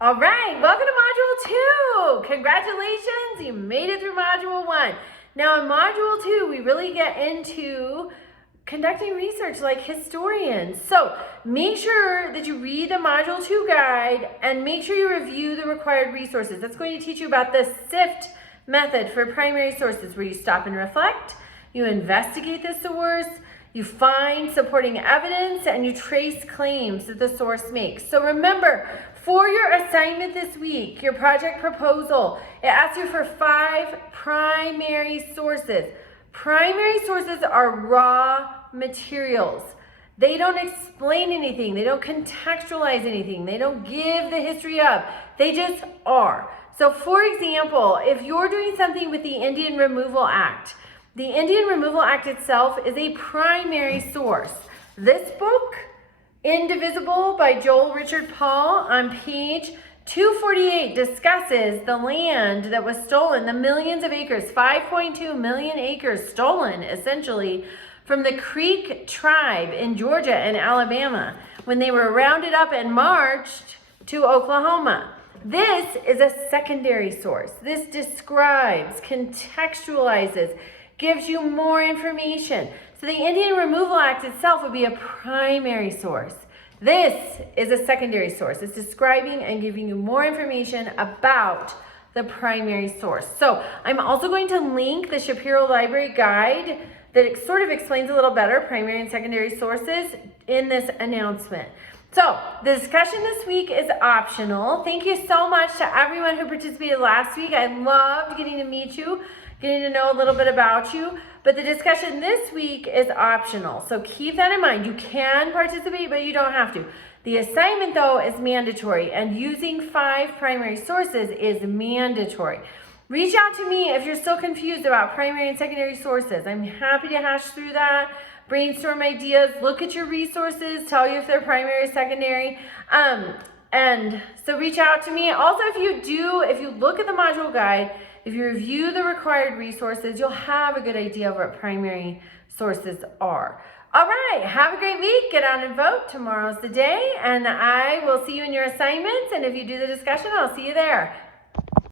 All right, welcome to Module 2. Congratulations, you made it through Module 1. Now in Module 2, we really get into conducting research like historians. So make sure that you read the Module 2 guide and make sure you review the required resources. That's going to teach you about the SIFT method for primary sources, where you stop and reflect, you investigate the source, you find supporting evidence, and you trace claims that the source makes. So remember, for your assignment this week, your project proposal, it asks you for 5 primary sources. Primary sources are raw materials. They don't explain anything. They don't contextualize anything. They don't give the history of. They just are. So for example, if you're doing something with the Indian Removal Act, the Indian Removal Act itself is a primary source. This book, Indivisible by Joel Richard Paul, on page 248 discusses the land that was stolen, the millions of acres, 5.2 million acres stolen essentially from the Creek tribe in Georgia and Alabama when they were rounded up and marched to Oklahoma. This is a secondary source. This describes, contextualizes, gives you more information. So the Indian Removal Act itself would be a primary source. This is a secondary source. It's describing and giving you more information about the primary source. So I'm also going to link the Shapiro Library Guide that sort of explains a little better primary and secondary sources in this announcement. So the discussion this week is optional. Thank you so much to everyone who participated last week. I loved getting to meet you, getting to know a little bit about you. But the discussion this week is optional. So keep that in mind. You can participate, but you don't have to. The assignment, though, is mandatory, and using 5 primary sources is mandatory. Reach out to me if you're still confused about primary and secondary sources. I'm happy to hash through that, brainstorm ideas, look at your resources, tell you if they're primary, secondary. And so reach out to me. Also, if you look at the module guide, if you review the required resources, you'll have a good idea of what primary sources are. All right, have a great week. Get out and vote. Tomorrow's the day, and I will see you in your assignments. And if you do the discussion, I'll see you there.